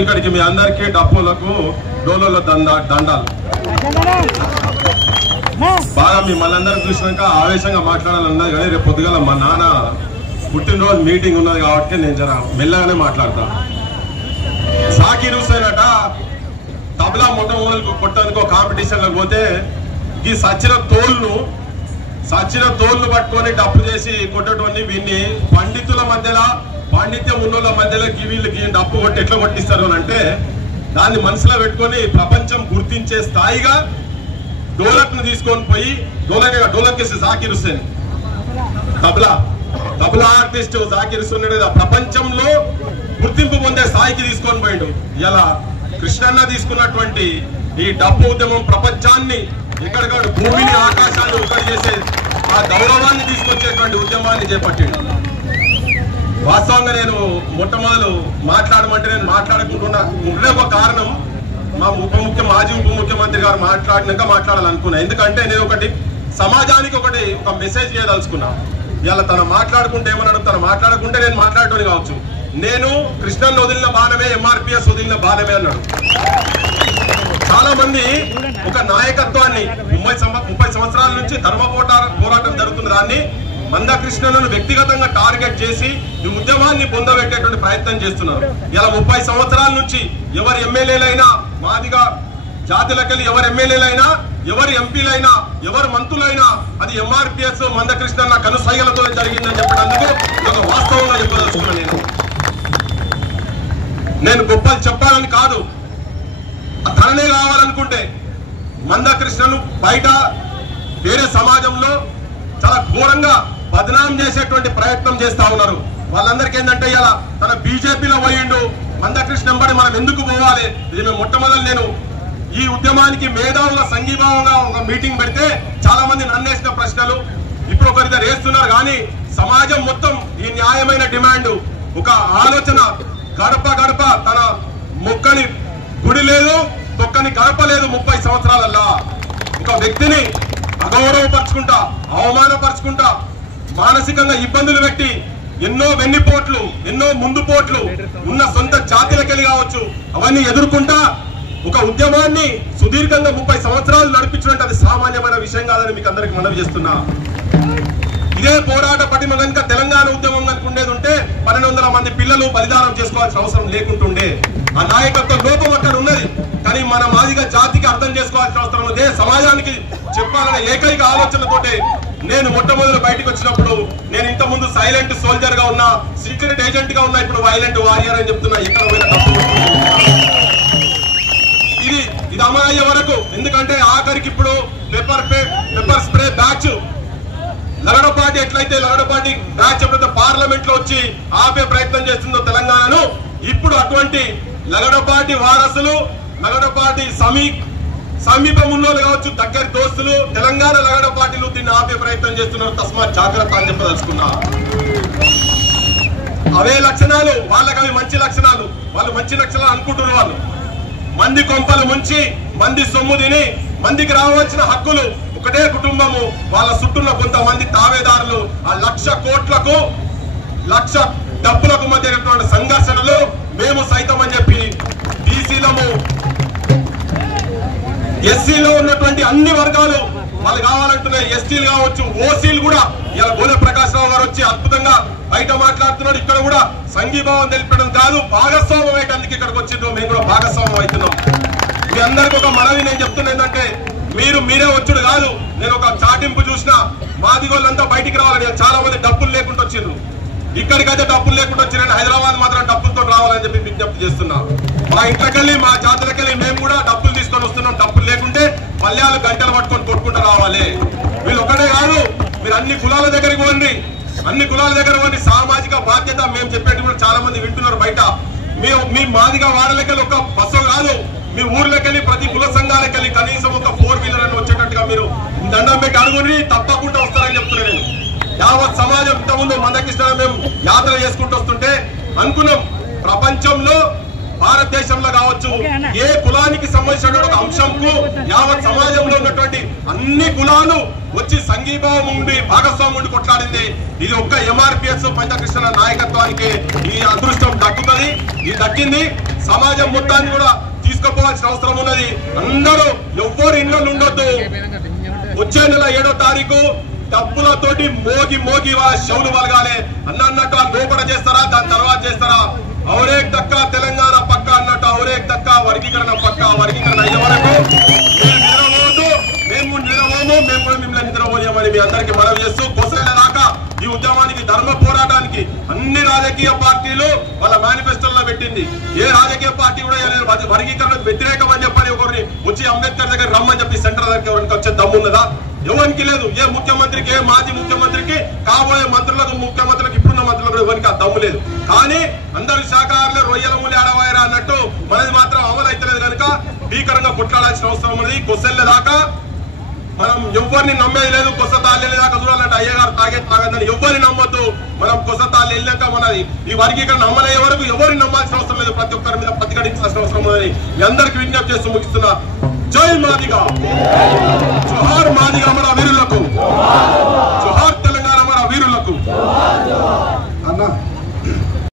ఇక్కడికి మీ అందరికీ డప్పులకు డోలలో దండాలు. బాగా మిమ్మల్ని అందరూ చూసినాక ఆవేశంగా మాట్లాడాలన్నది, కానీ రేపు పొద్దుగల మా నాన్న పుట్టినరోజు మీటింగ్ ఉన్నది కాబట్టి నేను జర మెల్లగానే మాట్లాడతా. జాకీర్ హుస్సేన్ అట తబలా మొట్టమొదలు కొట్టడానికి కాంపిటీషన్లకు పోతే ఈ సచ్చిన తోళ్లు పట్టుకొని డప్పు చేసి కొట్టేటువంటి వీన్ని పండితుల మధ్యలో పాండిత్యం ఉన్నోళ్ళ మధ్యలో వీళ్ళకి డప్పు కొట్టి ఎట్లా కొట్టిస్తారు అని అంటే దాన్ని మనసులో పెట్టుకొని ప్రపంచం గుర్తించే స్థాయిగా డోలక్ ను తీసుకొని పోయి డోలక్ జాకీర్ హుస్సేన్ తబలా ఆర్టిస్ట్ జాకీర్ హుస్సేన్ ప్రపంచంలో గుర్తింపు పొందే స్థాయికి తీసుకొని పోయిండు. ఇలా కృష్ణన్న తీసుకున్నటువంటి ఈ డప్పు ఉద్యమం ప్రపంచాన్ని ఎక్కడికాడు భూమిని ఆకాశాన్ని ఒకటి చేసే ఆ గౌరవాన్ని తీసుకొచ్చేటువంటి ఉద్యమాన్ని చేపట్టిండు. వాస్తవంగా నేను మొట్టమొదలు మాట్లాడమంటే నేను మాట్లాడకుండా ఉండే ఒక కారణం మా మాజీ ఉప ముఖ్యమంత్రి గారు మాట్లాడినాక మాట్లాడాలనుకున్నా. ఎందుకంటే నేను ఒకటి సమాజానికి ఒక మెసేజ్ చేయదలుచుకున్నా. ఇలా తను మాట్లాడుకుంటే ఏమన్నాడు, తను మాట్లాడకుంటే నేను మాట్లాడటం కావచ్చు. నేను కృష్ణన్ వదిలిన బాణమే ఎంఆర్పిఎస్ వదిలిన బాణమే అన్నాడు. చాలా మంది ఒక నాయకత్వాన్ని 30 సంవత్సరాల నుంచి ధర్మ పోరాటం జరుగుతున్న దాన్ని మందకృష్ణను వ్యక్తిగతంగా టార్గెట్ చేసి ఈ ఉద్యమాన్ని పొందబెట్టేటువంటి ప్రయత్నం చేస్తున్నారు. ఇలా 30 సంవత్సరాల నుంచి ఎవరు ఎమ్మెల్యేలైనా మాదిగా జాతులకెళ్ళి ఎవరు ఎమ్మెల్యేలైనా ఎవరు ఎంపీలైనా ఎవరు మంత్రులైనా అది ఎంఆర్పిఎస్ మందకృష్ణ కనుసైగలతో జరిగిందని చెప్పడానికి ఒక వాస్తవంగా చెప్పదలుచుకున్నా. నేను గొప్పలు చెప్పాలని కాదు, తననే కావాలనుకుంటే మందకృష్ణను బయట వేరే సమాజంలో చాలా ఘోరంగా బదనాం చేసేటువంటి ప్రయత్నం చేస్తా ఉన్నారు. వాళ్ళందరికీ ఏంటంటే ఇలా తన బీజేపీలో పోయిండు, మందకృష్ణ బడి మనం ఎందుకు పోవాలి. ఇది మేము మొట్టమొదటి నేను ఈ ఉద్యమానికి మేధావుగా సంఘీభావంగా ఒక మీటింగ్ పెడితే చాలా మంది నన్నేసిన ప్రశ్నలు ఇప్పుడు ఒకరిద్దరు వేస్తున్నారు. కానీ సమాజం మొత్తం ఈ న్యాయమైన డిమాండ్ ఒక ఆలోచన గడప గడప తన మొక్కని గుడి లేదు తొక్కని గడప లేదు 30 సంవత్సరాలల్లా ఒక వ్యక్తిని అగౌరవపరుచుకుంటా అవమానపరుచుకుంటా మానసికంగా ఇబ్బందులు పెట్టి ఎన్నో వెన్నుపోట్లు ఎన్నో ముందు పోట్లు ఉన్న సొంత జాతులకెళ్ళి కావచ్చు అవన్నీ ఎదుర్కొంటా ఒక ఉద్యమాన్ని సుదీర్ఘంగా 30 సంవత్సరాలు నడిపించినట్టు అది సామాన్యమైన విషయం కాదని మీకు అందరికి మనవి చేస్తున్నా. ఇదే పోరాట పటిమ కనుక తెలంగాణ ఉద్యమం కనుక ఉండేది ఉంటే 1200 మంది పిల్లలు బలిదానం చేసుకోవాల్సిన అవసరం లేకుంటుండే. ఆ నాయకత్వ లోపం అక్కడ ఉన్నది. కానీ మన మాదిగా జాతికి అర్థం చేసుకోవాల్సిన అవసరం ఉంది. సమాజానికి చెప్పాలనే ఏకైక ఆలోచనతోటే నేను మొట్టమొదటి బయటకు వచ్చినప్పుడు నేను ఇంత ముందు సైలెంట్ సోల్జర్ గా ఉన్నా, సీక్రెట్ ఏజెంట్ గా ఉన్నా, ఇప్పుడు వైలెంట్ వారియర్ అని చెప్తున్నా. ఎక్కడ ఇది అమలయ్యే వరకు, ఎందుకంటే ఆఖరికి ఇప్పుడు పెప్పర్ స్ప్రే బ్యాచ్ లగడపాటి ఎట్లయితే లగడపాటి బ్యాచ్ ఎప్పుడైతే పార్లమెంట్ లో వచ్చి ఆపే ప్రయత్నం చేస్తుందో తెలంగాణను, ఇప్పుడు అటువంటి లగడపాటి వారసులు లగడపాటి సమీపం ఉన్నోళ్ళు కావచ్చు దగ్గర దోస్తులు తెలంగాణ లగడపాటిలు దీన్ని ఆపే ప్రయత్నం చేస్తున్నారు. తస్మాత్ జాగ్రత్త అని చెప్పదలుచుకున్నా. అవే లక్షణాలు వాళ్ళకి అవి మంచి లక్షణాలు, వాళ్ళు మంచి లక్షణాలు అనుకుంటున్నారు. వాళ్ళు మంది కొంపలు ముంచి మంది సొమ్ము తిని మందికి రావాల్సిన హక్కులు ఒకటే కుటుంబము వాళ్ళ చుట్టూన్న కొంతమంది తావేదారులు ఆ 1,00,000 కోట్లకు 1,00,000 డబ్బులకు మధ్య సంఘర్షణలు మేము సైతం అని చెప్పి బీసీలము ఎస్సీలో ఉన్నటువంటి అన్ని వర్గాలు వాళ్ళు కావాలంటున్నారు. ఎస్టీలు కావచ్చు ఓసీలు కూడా ఇలా గోలె ప్రకాశ్ రావు గారు వచ్చి అద్భుతంగా బయట మాట్లాడుతున్నాడు. ఇక్కడ కూడా సంఘీభావం తెలిపడం కాదు భాగస్వామ్యం అయ్యేందుకు ఇక్కడికి వచ్చిండ్రు. మేము కూడా భాగస్వామ్యం అవుతున్నాం. మీ అందరికి ఒక మనవి నేను చెప్తున్నా ఏంటంటే మీరే వచ్చుడు కాదు. నేను ఒక చాటింపు చూసిన మాదిగోళ్ళంతా బయటికి రావాలని చాలా మంది డబ్బులు లేకుండా వచ్చిండ్రు. ఇక్కడికైతే డబ్బులు లేకుండా వచ్చిన హైదరాబాద్ మాత్రం డబ్బులతో రావాలని చెప్పి విజ్ఞప్తి చేస్తున్నా. మా ఇంట్లోకెళ్ళి మా జాతరకెళ్ళి మేము కూడా డబ్బులు తీసుకొని వస్తున్నాం. డబ్బులు లేకుంటే పల్లెలు గంటలు పట్టుకొని కొట్టుకుంటూ రావాలి. వీళ్ళు ఒకటే కాదు, మీరు అన్ని కులాల దగ్గరికి పోండి, అన్ని కులాల దగ్గర పోండి. సామాజిక బాధ్యత మేము చెప్పేది కూడా చాలా మంది వింటున్నారు బయట. మీ మాదిగా వాడలకెళ్ళి ఒక బస్సు కాదు, మీ ఊర్లోకెళ్ళి ప్రతి కుల సంఘాలకెళ్ళి కనీసం ఒక 4 వీలర్ అని వచ్చేటట్టుగా మీరు దండం పెట్టి అడుగుని తప్పకుండా వస్తారని చెప్తున్నాను నేను. యావత్ సమాజం ఇంతకుముందు మందకృష్ణ మేము యాత్ర చేసుకుంటూ వస్తుంటే అనుకున్నాం ప్రపంచంలో భారతదేశంలో కావచ్చు ఏ కులానికి సంబంధించిన ఒక అంశంకు యావత్ సమాజంలో ఉన్నటువంటి అన్ని కులాలు వచ్చి సంఘీభావం ఉండి భాగస్వామి ఉండి కొట్లాడింది. ఇది ఒక్క ఎంఆర్పిఎస్ పంచకృష్ణ నాయకత్వానికి ఈ అదృష్టం దక్కుతుంది. ఇది దక్కింది. సమాజం మొత్తాన్ని కూడా తీసుకుపోవాల్సిన అవసరం ఉన్నది. అందరూ ఎవ్వరు ఇళ్లలో ఉండొద్దు. వచ్చే నెల 7వ తారీఖు డబ్బులతోటి మోగి మోగి శవులు వలగాలి అన్నట్టు ఆ లోపల చేస్తారా, దాని తర్వాత చేస్తారా? ఔరేక్ దక్క తెలంగాణ పక్క అన్నట్టు ఔరేక్ దక్క వర్గీకరణ పక్క. వర్గీకరణ అయ్యే వరకు నిద్రపోదు, మేము నిద్రపోము, మేము కూడా మిమ్మల్ని నిద్రపోయామని మీ అందరికీ మనవి చేస్తూ కొసల దాకా ఈ ఉద్యమానికి ధర్మ పోరాటానికి అన్ని రాజకీయ పార్టీలు వాళ్ళ మేనిఫెస్టోలో పెట్టింది. ఏ రాజకీయ పార్టీ కూడా వర్గీకరణకు వ్యతిరేకం అని చెప్పని ఒకరిని వచ్చి అంబేద్కర్ దగ్గర రమ్మని చెప్పి సెంటర్ దగ్గర ఎవరికి వచ్చే దమ్ము ఉన్నదా? ఎవరికి లేదు. ఏ ముఖ్యమంత్రికి, ఏ మాజీ ముఖ్యమంత్రికి, కాబోయే మంత్రులకు, ముఖ్యమంత్రులకు, ఇప్పుడున్న మంత్రులకు ఎవరికి ఆ దమ్ము లేదు. కానీ అందరు శాఖాహారులు రొయ్యల మూలి ఆడవాయరా అన్నట్టు మనది మాత్రం అమలు అయితలేదు కనుక భీకరంగా కొట్లాడాల్సిన అవసరం ఉన్నది. కొసెళ్ళ దాకా మనం ఎవరిని నమ్మేది లేదు. కొస తాళ్ళ దాకా చూడాలంటే అయ్యగారు తాగదని ఎవరిని నమ్మొద్దు. మనం కొస తాళ్ళు వెళ్ళాక మనది ఈ వర్గీకరణ అమలయ్యే వరకు ఎవరిని నమ్మాల్సిన అవసరం లేదు. ప్రతి ఒక్కరి మీద ప్రతిఘటించాల్సిన అవసరం ఉన్నది. మీ అందరికి విజ్ఞప్తి చేస్తూ ముగిస్తున్నా. జై మాదిగా, జోహార్ మాదిగా మన వీరులకు, జోహార్ తెలంగాణ మన వీరులకు. అన్న